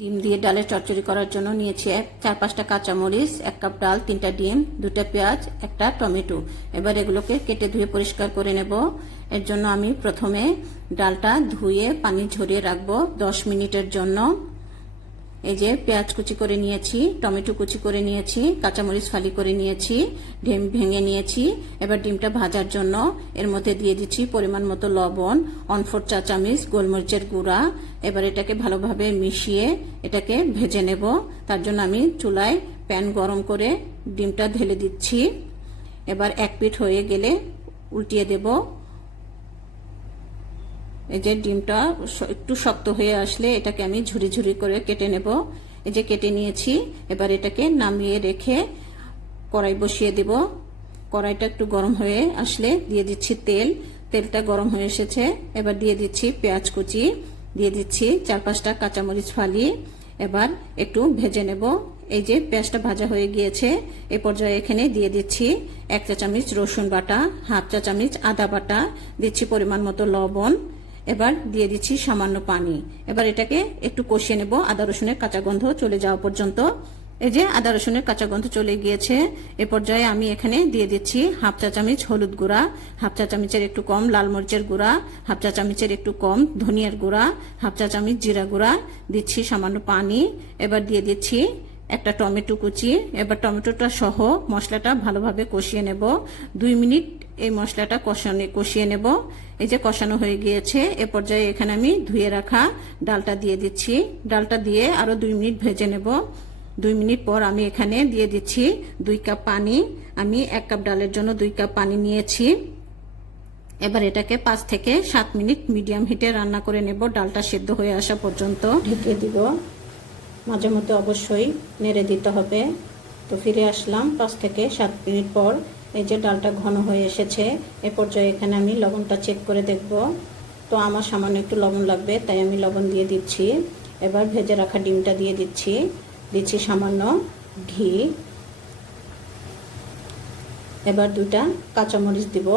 ডিম দিয়ে ডালের চচ্চড়ি করার জন্য নিয়েছি 4-5টা কাঁচামরিচ, 1 কাপ ডাল, 3টা ডিম, 2টা পেঁয়াজ, 1টা টমেটো। এবার এগুলোকে কেটে ধুয়ে পরিষ্কার করে নেব। এর জন্য আমি প্রথমে ডালটা ধুয়ে পানি ঝরিয়ে রাখবো 10 মিনিটের জন্য। এই যে পেঁয়াজ কুচি করে নিয়েছি, টমেটো কুচি করে নিয়েছি, কাঁচামরিচ ফালি করে নিয়েছি, ডিম ভেঙে নিয়েছি। এবার ডিমটা ভাজার জন্য এর মধ্যে দিয়ে দিচ্ছি পরিমাণ মতো লবণ, 1/4 চা চামচ গোলমরিচের গুঁড়া। এবার এটাকে ভালোভাবে মিশিয়ে এটাকে ভেজে নেব। তার জন্য আমি চুলায় প্যান গরম করে ডিমটা ঢেলে দিচ্ছি। এবার এক পিঠ হয়ে গেলে উল্টিয়ে দেব। এই যে ডিমটা একটু শক্ত হয়ে আসলে এটাকে আমি ঝুরি ঝুরি করে কেটে নেব। এই যে কেটে নিয়েছি। এবার এটাকে নামিয়ে রেখে কড়াই বসিয়ে দেব। কড়াইটা একটু গরম হয়ে আসলে দিয়ে দিচ্ছি তেল। তেলটা গরম হয়ে এসেছে। এবার দিয়ে দিচ্ছি পেঁয়াজ কুচি, দিয়ে দিচ্ছি 4-5টা কাঁচামরিচ ফালি। এবার একটু ভেজে নেব। এই যে পেঁয়াজটা ভাজা হয়ে গিয়েছে। এই পর্যায়ে এখানে দিয়ে দিচ্ছি 1 চা চামচ রসুন বাটা, 1/2 চা চামচ আদা বাটা, দিচ্ছি পরিমাণ মতো লবণ। এবার দিয়ে দিচ্ছি সামান্য পানি। এবার এটাকে একটু কষিয়ে নেব আদা রসুনের কাঁচা গন্ধ চলে যাওয়া পর্যন্ত। এই যে আদা রসুনের কাঁচা গন্ধ চলে গিয়েছে। এ পর্যায়ে আমি এখানে দিয়ে দিচ্ছি 1/2 চা চামচ হলুদ গুঁড়া, 1/2 চা চামচের একটু কম লাল মরিচের গুঁড়া, 1/2 চা চামচের একটু কম ধনিয়ার গুঁড়া, 1/2 চা চামচ জিরা গুঁড়া, দিচ্ছি সামান্য পানি। এবার দিয়ে দিচ্ছি একটা টমেটো কুচি। এবার টমেটোটা সহ মশলাটা ভালোভাবে কষিয়ে নেব। 2 মিনিট এই মশলাটা কষিয়ে নেব। এই যে কষানো হয়ে গিয়েছে। এ পর্যায়ে এখানে আমি ধুয়ে রাখা ডালটা দিয়ে দিচ্ছি। ডালটা দিয়ে আরো 2 মিনিট ভেজে নেব। 2 মিনিট পর আমি এখানে দিয়ে দিচ্ছি 2 কাপ পানি। আমি 1 কাপ ডালের জন্য 2 কাপ পানি নিয়েছি। এবার এটাকে 5 থেকে 7 মিনিট মিডিয়াম হিটে রান্না করে নেব ডালটা সেদ্ধ হয়ে আসা পর্যন্ত। ঢেকে দিব। মাঝে মধ্যে অবশ্যই নেড়ে দিতে হবে। তো ফিরে আসলাম 5 থেকে 7 মিনিট পর। এই যে ডালটা ঘন হয়ে এসেছে। এ পর্যায়ে এখানে আমি লবণটা চেক করে দেখব। তো আমার সামান্য একটু লবণ লাগবে, তাই আমি লবণ দিয়ে দিচ্ছি। এবার ভেজে রাখা ডিমটা দিয়ে দিচ্ছি সামান্য ঘি। এবার 2টা কাঁচামরিচ দিব।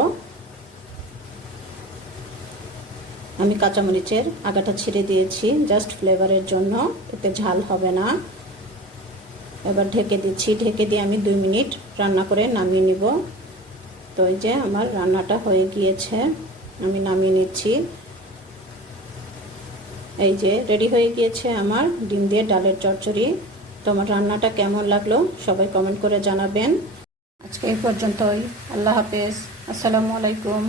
আমি কাঁচামরিচের আগাটা ছিঁড়ে দিয়েছি জাস্ট ফ্লেভারের জন্য, এতে ঝাল হবে না। এবার ঢেকে দিচ্ছি। ঢেকে দিয়ে আমি 2 মিনিট রান্না করে নামিয়ে নিব। তো এই যে আমার রান্নাটা হয়ে গিয়েছে, আমি নামিয়ে নিচ্ছি। এই যে রেডি হয়ে গিয়েছে আমার ডিম দিয়ে ডালের চচ্চড়ি। তো আমার রান্নাটা কেমন লাগলো সবাই কমেন্ট করে জানাবেন। আজকে এই পর্যন্তই। আল্লাহ হাফেজ। আসসালামু আলাইকুম।